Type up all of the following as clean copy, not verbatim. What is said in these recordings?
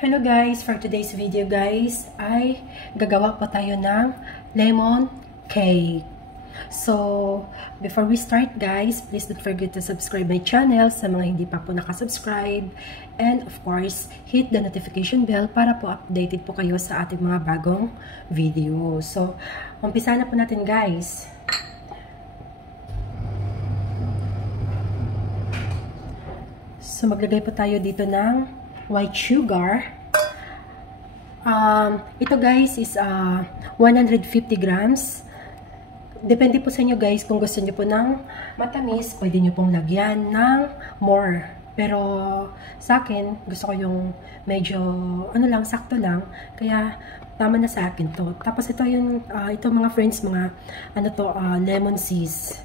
Hello guys! For today's video guys, ay gagawa po tayo ng lemon cake. So, before we start guys, please don't forget to subscribe my channel sa mga hindi pa po nakasubscribe. And of course, hit the notification bell para po updated po kayo sa ating mga bagong video. So, umpisa na po natin guys. So, maglagay po tayo dito ng white sugar. Ito guys is 150 grams. Depende po sa inyo guys, kung gusto nyo po ng matamis, pwede nyo pong lagyan ng more. Pero sa akin, gusto ko yung medyo, sakto lang. Kaya tama na sa akin to. Tapos ito yung, ito mga friends, mga, lemon zest.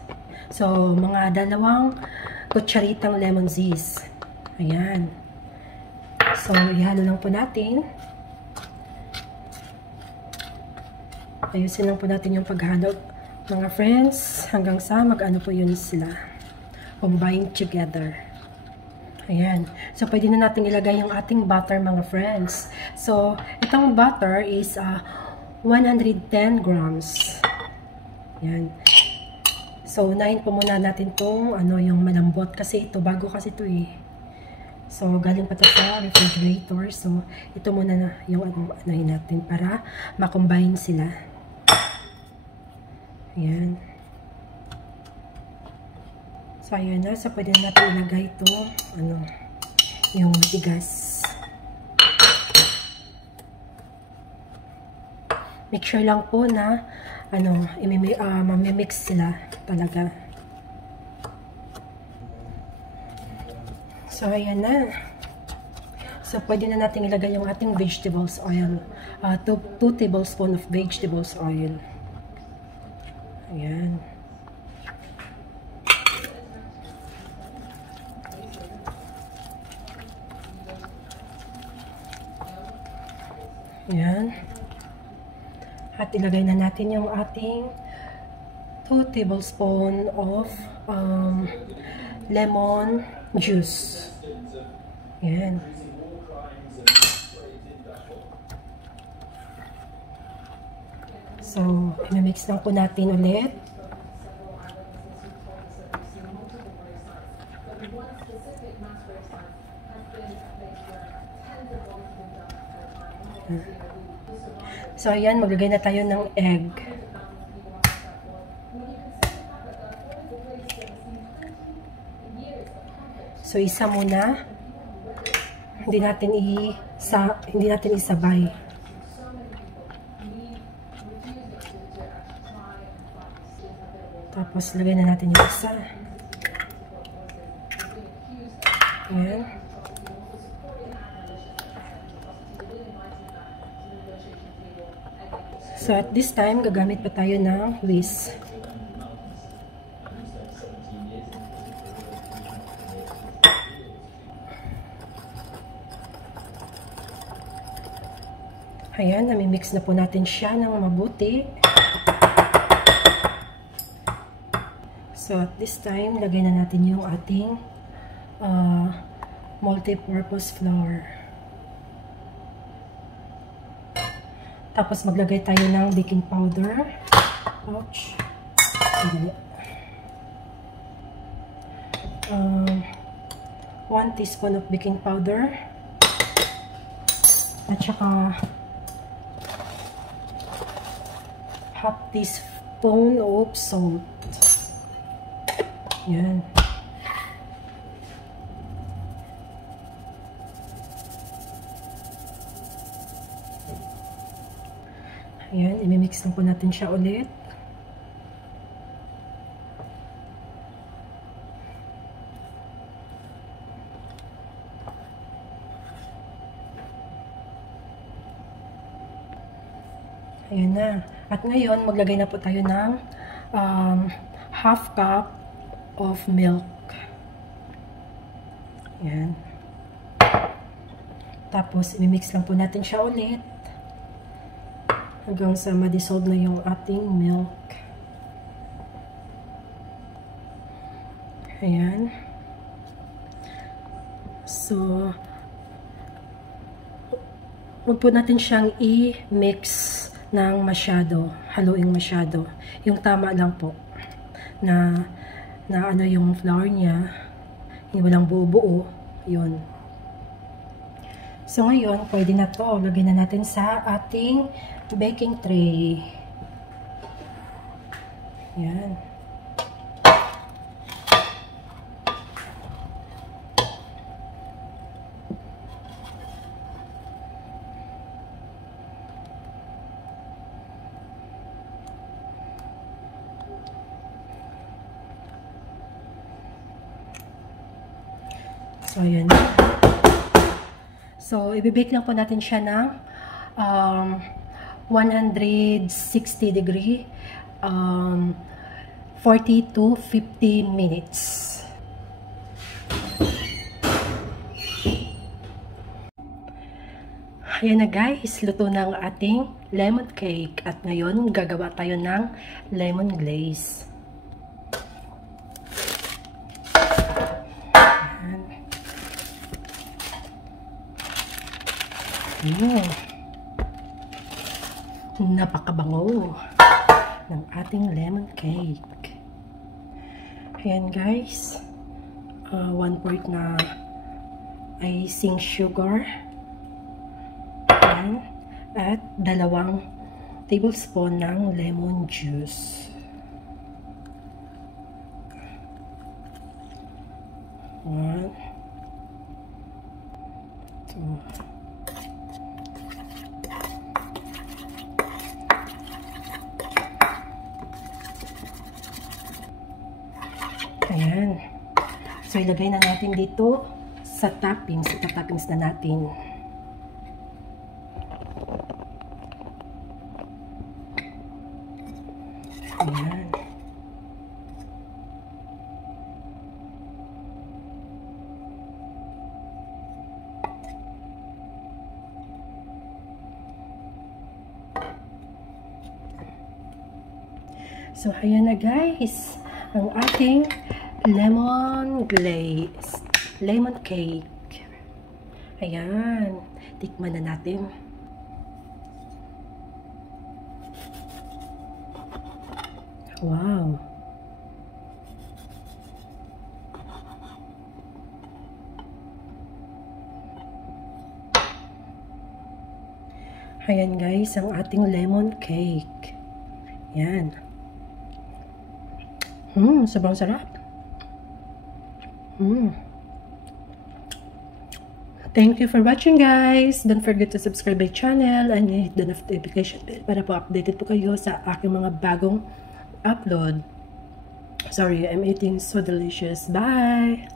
So, mga 2 kutsaritang lemon zest. Ayan. So, ihalo lang po natin. Ayusin lang po natin yung paghalo, mga friends, hanggang sa mag-ano po yun sila. Combine together. Ayan. So, pwede na natin ilagay yung ating butter, mga friends. So, itong butter is 110 grams. Ayan. So, unahin po muna natin tong, yung malambot. Kasi ito, bago kasi ito eh. So, galing pa ito sa refrigerator. So, ito muna na yung anahin natin para makombine sila. Ayan. So, ayan na. So, pwede na natin ilagay ito, yung matigas. Make sure lang po na, mamimix sila talaga. So, ayan na. So, pwede na natin ilagay yung ating vegetables oil. 2 tablespoons of vegetables oil. Ayan. Ayan. At ilagay na natin yung ating 2 tablespoons of lemon juice. Ayan. So, i-mix lang po natin ulit. So, ayan, maglagay na tayo ng egg. So, isa muna. Hindi natin isabay. Tapos, lagay na natin yung isa. Ayan. So, at this time, gagamit pa tayo ng whisk. Ayan, namimix na po natin siya ng mabuti. So, at this time, lagay na natin yung ating multi-purpose flour. Tapos, maglagay tayo ng baking powder. Ouch. 1 teaspoon of baking powder. At saka, half teaspoon of salt. Yan. Ayan, imimix lang po natin siya ulit. Ayan na. At ngayon, maglagay na po tayo ng half cup of milk. Ayan. Tapos, imimix lang po natin siya ulit hanggang sa ma-dissolve na yung ating milk. Ayan. So, huwag po natin siyang i-mix ng masyado, haluing masyado. Yung tama lang po na ano yung flour niya, yung walang buo-buo, yun. So ngayon, pwede na to. Lagyan na natin sa ating baking tray. Yan. So, ayan. So, ibibake lang po natin siya ng 160 degree 40 to 50 minutes. Ayan na guys, luto na ang ating lemon cake. At ngayon, gagawa tayo ng lemon glaze. Napakabango ng ating lemon cake. Ayan guys, 1/4 na icing sugar. Ayan. At 2 tablespoon ng lemon juice. 1, 2. Ayan. So, ilagay na natin dito sa toppings. Ita-toppings na natin. Ayan. So, ayan na guys. Ang ating lemon glaze, lemon cake. Ayan, tikman na natin. Wow. Ayan guys, ang ating lemon cake. Ayan. Sobrang sarap. Thank you for watching guys. Don't forget to subscribe my channel and hit the notification bell para po updated po kayo sa aking mga bagong upload. Sorry, I'm eating so delicious. Bye!